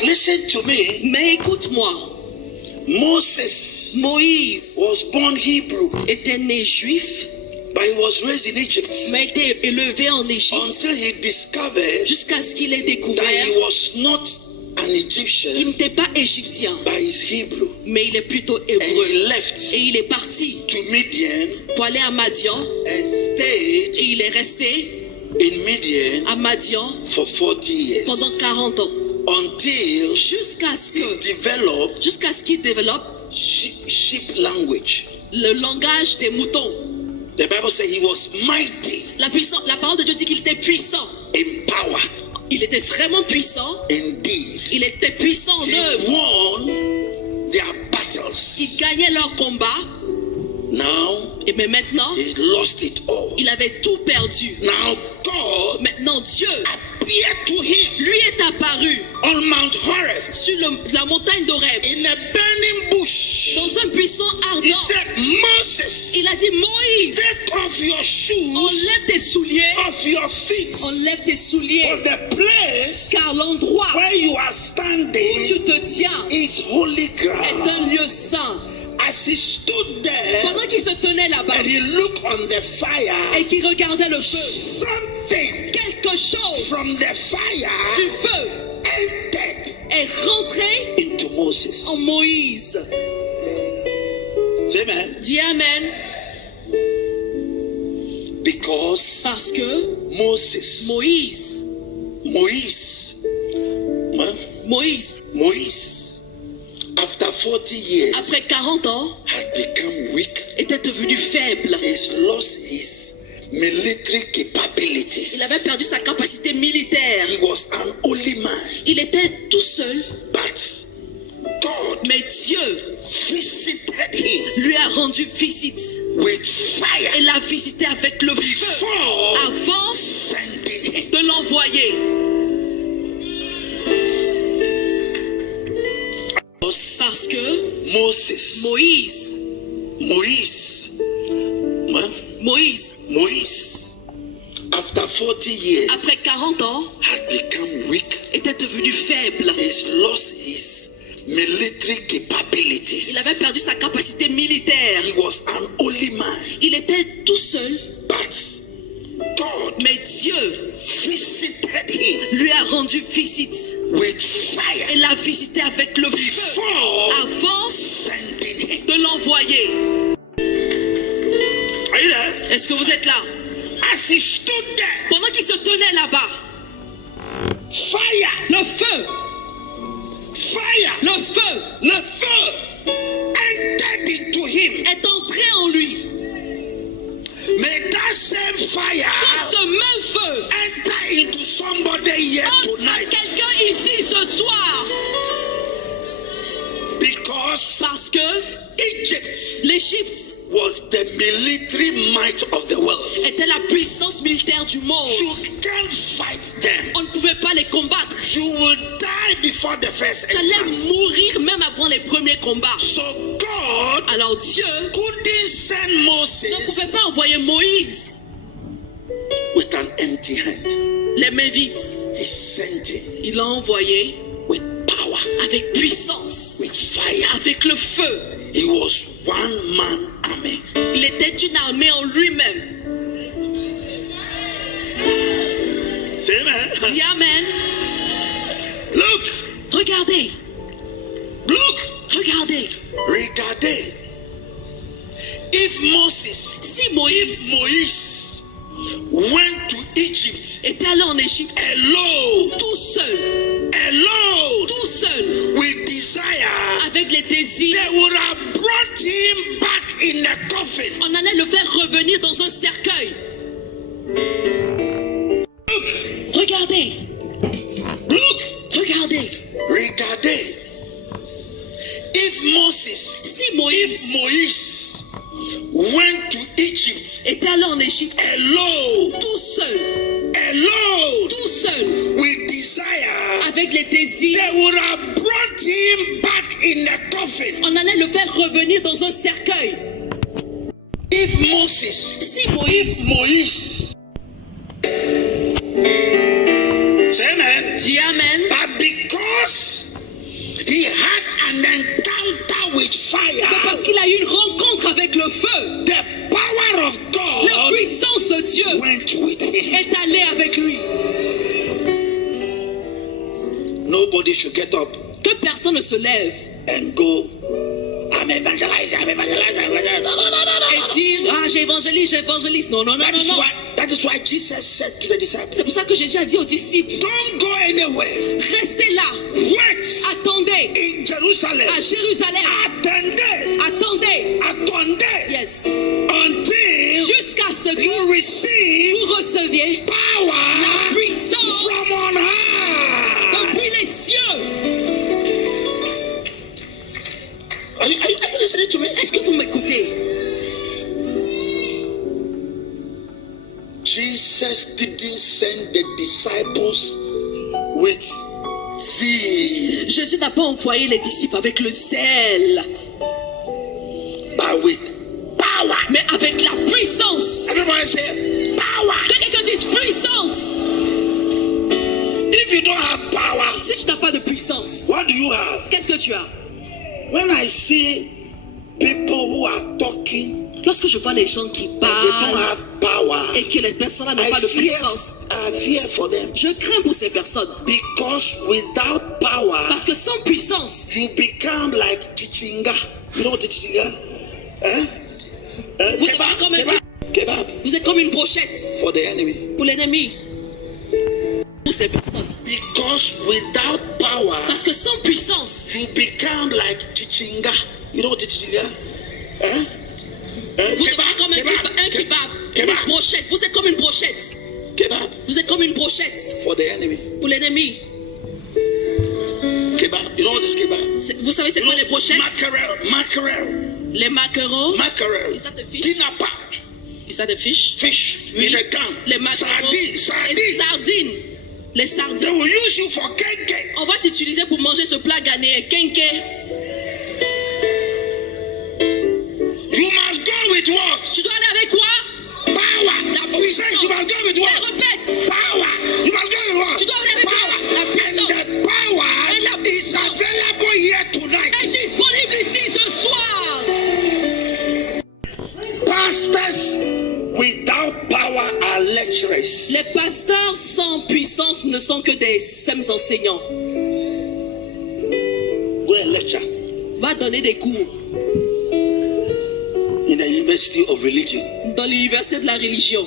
But listen to me. Mais écoute-moi. Moïse was born Hebrew, était né juif, but he was raised in Egypt mais était élevé en Égypte until he discovered jusqu'à ce qu'il ait that découvert he was not an qu'il Egyptian, n'était pas égyptien, but he's Hebrew. mais il est plutôt And hébreu. he left Et il est parti to Midian pour aller à Madian. and stayed Et il est resté in Midian à Madian for 40 years pendant 40 ans. until Jusqu'à ce he qu'il développe sheep language. le langage des moutons. The Bible says he was mighty La parole de Dieu dit qu'il était puissant. in power. Il était vraiment puissant. Indeed, Il était puissant en he œuvre. won their battles. Il gagnait leurs combats. Now Mais maintenant, he lost it all. il avait tout perdu. Now God Maintenant, Dieu appeared to him lui est apparu on Mount Horeb sur la montagne d'Horeb in a burning bush. dans un buisson He ardent. said, Moses, Il a dit, Moïse, take off your shoes enlève tes souliers, off your feet, enlève tes souliers, for the place car l'endroit where you are où standing tu te tiens is holy est ground. un lieu saint. As he stood there Pendant qu'il se tenait là-bas and he looked on the fire, et qu'il regardait le feu, something quelque chose from the fire du feu entered est rentré into Moses. en Moïse. Say amen. Dis Amen. Because Parce que Moïse, after 40 years, après 40 ans, had become weak. était devenu faible. He's lost his military capabilities. Il avait perdu sa capacité militaire. He was an holy man. Il était tout seul, But God mais Dieu visited him lui a rendu visite. with fire Et l'a visité avec le feu before avant sending him. de l'envoyer. Parce que Moïse, after 40 years, après 40 ans, had become weak. était devenu faible. He's lost his military capabilities. Il avait perdu sa capacité militaire. He was an holy man. Il était tout seul, But God mais Dieu visited him lui a rendu visite. with fire Et l'a visité avec le feu before avant sending him. de l'envoyer. Are you there? Est-ce que vous êtes là? As he stood there, Pendant qu'il se tenait là-bas, fire, le feu entered into him. est entré en lui. May that same fire Que ce même feu enter into somebody here entre à tonight. quelqu'un ici ce soir. Because Parce que Egypt l'Égypte was the military might of the world. était la puissance militaire du monde. You can't fight them. On ne pouvait pas les combattre. You will die before the first Tu allais entrance. mourir même avant les premiers combats. So God Alors Dieu couldn't send ne Moses pouvait pas envoyer Moïse with an empty hand. les mains vides. He sent him Il l'a envoyé with power, avec puissance, with fire. avec le feu. He was one man army. Il était une armée en lui-même. Say amen. Dis Amen. Look, Regardez, regardez. regardez. If Moses, Si Moïse Moïse went to Egypt était allé en Égypte alone, tout seul, with desire, avec les désirs, they would have brought him back in a coffin. on allait le faire revenir dans un cercueil. Regardez, regardez. Regardez. If Moses, Si Moïse Moïse went to Egypt était allé en Égypte alone, tout seul, with desire, avec les désirs, they would have brought him back in a coffin. on allait le faire revenir dans un cercueil. If Moses, Si Moïse, say amen, dis Amen, but because an encounter with Mais fire, parce qu'il a eu une rencontre avec le feu, the power of la God puissance de Dieu went with him. est allée avec lui. Nobody should get up Que personne ne se lève and go, I'm evangelizing, I'm evangelizing, I'm evangelizing. No, no, no, no, no, et no. dire ah j'évangélise, j'évangélise. Non, non, non, That non, is non. why Jesus said to the disciples, C'est pour ça que Jésus a dit aux disciples, don't go anywhere. restez là, Wait attendez in Jerusalem. à Jérusalem, Attendez. attendez, Attendez. yes, Until jusqu'à ce que you receive vous receviez power la puissance from on high. depuis les cieux. Are you listening to me? Est-ce que vous m'écoutez? Jesus didn't send the disciples with zeal, Jésus n'a pas envoyé les disciples avec le zèle, but with power. mais avec la puissance. Everybody say power. Que quelqu'un dise puissance. If you don't have power, Si tu n'as pas de puissance, what do you have? qu'est-ce que tu as? When I see people who are talking Lorsque je vois les gens qui and they don't parlent have power, et que les personnes n'ont pas de puissance, I fear for them. je crains pour ces personnes. Because without power, Parce que sans puissance, you become like Chichinga. You know what the Chichinga? Vous devenez comme un- Kebab vous êtes comme une brochette for the enemy. pour l'ennemi. Pour ces personnes. Because without power, Parce que sans puissance, you become like Chichinga. You know what the Chichinga? vous devenez comme un kebab, une brochette. Vous êtes comme une brochette. Kebab Vous êtes comme une brochette for the enemy. pour l'ennemi. Kebab. You know what is kebab? Vous savez c'est quoi les brochettes? Mackerel. Les maquereaux. Mackerel. Is that the fish? Tinapa. Is that the fish? Fish Oui. in a can. Les maquereaux. Les sardines. Les They sardines. will use you for kenke. On va t'utiliser pour manger ce plat ghanéen. Kenke. You must go with what? Tu dois aller avec quoi? Power. La You say puissance. you must go with Mais what? répète. Power. You must go with what? Tu dois aller avec Power. quoi? La And puissance. the power Et la is puissance available here tonight. est disponible ici ce soir. Pastors without power are lecturers. Les pasteurs sans puissance ne sont que des simples enseignants. Go and lecture Va donner des cours in the University of Religion. dans l'université de la religion.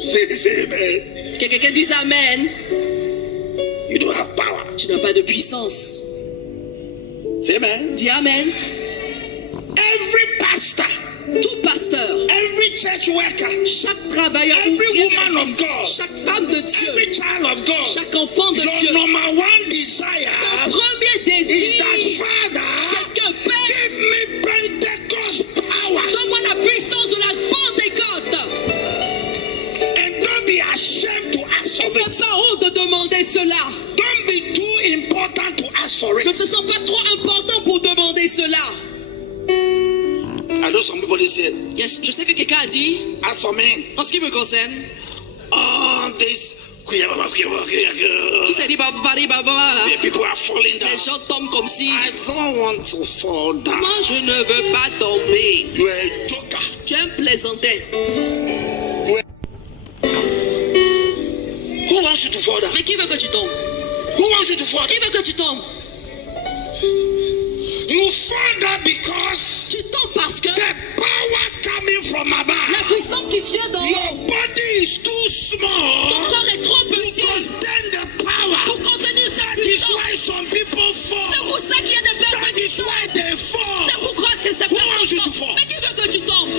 Say amen. Que quelqu'un dise Amen. You don't have power. Tu n'as pas de puissance. Say amen. Dis Amen. Every pastor, Tout pasteur, every church worker, chaque travailleur, every ouvrier de woman of l'Église, God, chaque femme de Dieu, every child of God, chaque enfant de your Dieu, number one ton desire premier is désir, that c'est Father, que Père, give me Pentecost power. donne-moi la puissance de la Pentecôte. And don't be ashamed to ask Et for n'aie it. pas honte de demander cela. Don't be too important to ask for Ne te it. sens pas trop important pour demander cela. I know some people they say, Yes, je sais que quelqu'un a dit, as for me, en ce qui me concerne, all this tout s'est dit, là. the people are falling down. Les gens tombent comme si, I don't want to fall down. moi je ne veux pas tomber. You are a joker. Tu es un plaisantin. Who wants you to fall down? Mais qui veut que tu tombes? Who wants you to fall Qui down? veut que tu tombes? You fall down because Tu tombes parce que the power coming from la above. puissance qui vient d'en Your haut, body is too ton small corps est trop to petit contain the power. pour contenir cette That is puissance. why some people C'est fall. pour ça qu'il y a des personnes That qui is tombent. why they fall. C'est pourquoi que ces Who wants you to personnes fall? tombent. Mais qui veut que tu tombes?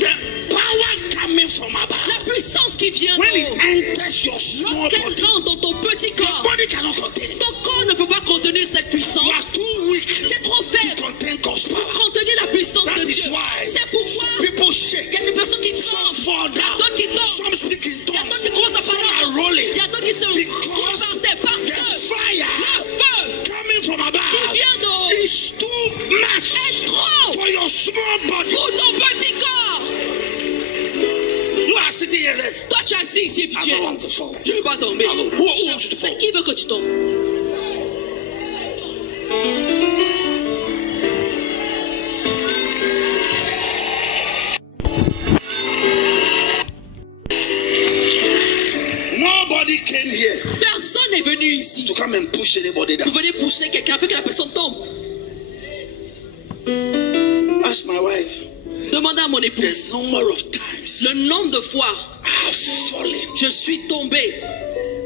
The power coming from above. La puissance qui vient When d'en haut, it enters your small lorsqu'elle body, rentre dans ton petit your corps, body cannot contain it. ton corps ne peut pas contenir cette You are puissance. too weak Tu es trop to faible contain God's pour power. contenir la puissance That de is Dieu. why C'est pourquoi some people il y shake, a des personnes qui some tombent, fall il y a down, d'autres qui tombent, some speak in il y a d'autres qui tongues, commencent à some parler, are rolling. il y a d'autres qui se Because repartent parce the que fire le feu coming from qui above vient d'en haut is too much est trop for your small body. pour ton petit corps. You are sitting here saying, Toi tu es assis ici, I pitié. don't want to fall. Je ne veux pas tomber. Who wants you to fall? Qui veut que tu tombes? Nobody came here Personne n'est venu ici to come and push anybody pour down. venir pousser quelqu'un afin que la personne tombe. Ask my wife. Demandez à mon épouse. There's number of times Le nombre de fois, I have fallen je suis tombée.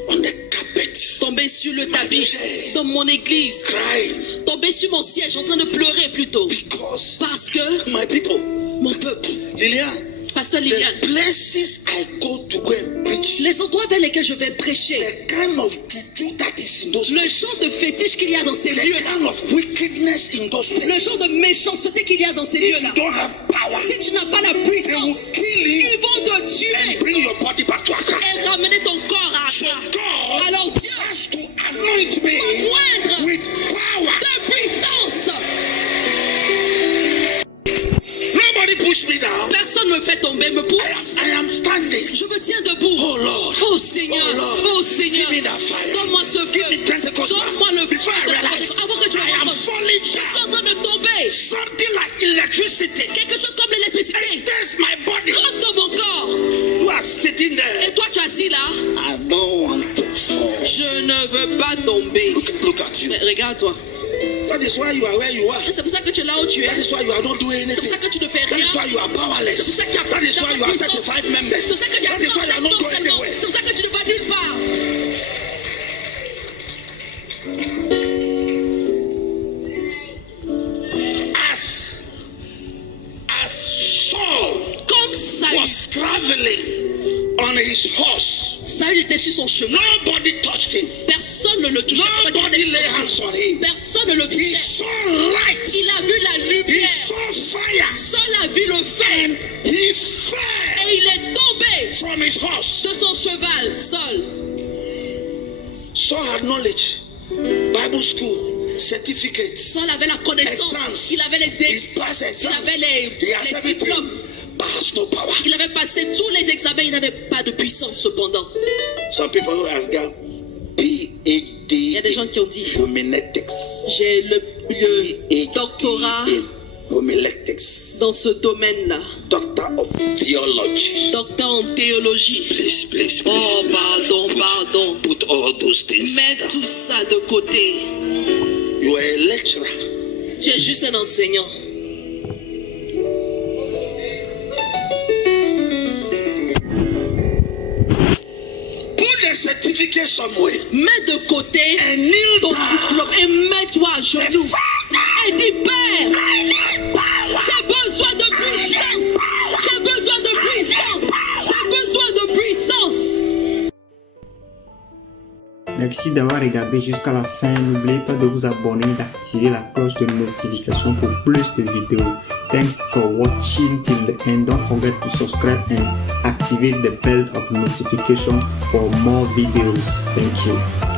on the carpet, Tombée sur le tapis dans mon église. crying Tombée sur mon siège en train de pleurer plutôt. because Parce que my people, mon peuple, Lillian, Pasteur Liliane, the places I go to go and preach, les endroits vers lesquels je vais prêcher, the kind of juju that is in those le places, genre de fétiche qu'il y a dans ces the lieux-là, kind of wickedness in those le places. genre de méchanceté qu'il y a dans ces If you lieux-là, don't have power, si tu n'as pas la they will puissance, kill you ils vont te and tuer bring your body back to Accra. et ramener ton corps à So Accra. God Alors Dieu, has to anoint me moindre with power. de puissance. Nobody push me down. Personne ne me fait tomber, me pousse. I am standing. Je me tiens debout. Oh Lord. Oh Seigneur, Oh Lord. oh Seigneur, Give me that fire. donne-moi ce feu. Give me Pentecost fire. Donne-moi le feu Before I de la realize, Pentecôte. Avant que tu me I am rencontres. falling Je suis down. en train de tomber. Something like electricity. Quelque chose comme l'électricité Enters my body. rentre dans mon corps. You are sitting Et there. toi, tu es assis là. I don't want to fall. Je ne veux pas tomber. Look at you. Mais regarde-toi. That is why you are where you are. Et c'est pour ça que tu es là où tu That es. is why you are not doing C'est pour ça anything. que tu ne fais That rien. is why you are C'est pour powerless. ça qu'il y a That is why you are 35 members. C'est pour ça qu'il y a That is why you are not 35 going seulement. anywhere. C'est pour ça que tu ne vas nulle part. As Saul Comme Saül, was traveling on his horse, Saül était sur son chemin. nobody touched him. Personne ne le touchait. Nobody lay hands on him. Personne ne le He touchait. saw light. Il a vu la He lumière. saw fire. Saul a vu le feu. And he fell Et il est tombé from his horse. de son cheval, Saul. Saul had knowledge, Bible school, certificates, Saul avait la connaissance. exams. Il avait les He passed il exams. avait He has les everything, diplômes. but has no power. Il avait passé tous les examens. Il n'avait pas de puissance cependant. Some people who have got PhD Il y a des gens qui ont dit, in homiletics. j'ai le PhD doctorat in homiletics. dans ce domaine-là. Doctor of theology. Docteur en théologie. Please, please, please. Oh, please, pardon, please. pardon. Put all those things Mets down. tout ça de côté. You are a lecturer. Tu es juste un enseignant. Put the certificate somewhere. Mets de côté And kneel ton down. diplôme et mets-toi à Say, genoux. Father, Et dis, Père, I need power. j'ai besoin de puissance. J'ai besoin de puissance. J'ai besoin de puissance. Merci d'avoir regardé jusqu'à la fin. N'oubliez pas de vous abonner et d'activer la cloche de notification pour plus de vidéos. Thanks for watching till the end. Don't forget to subscribe and activate the bell of notification for more videos. Thank you.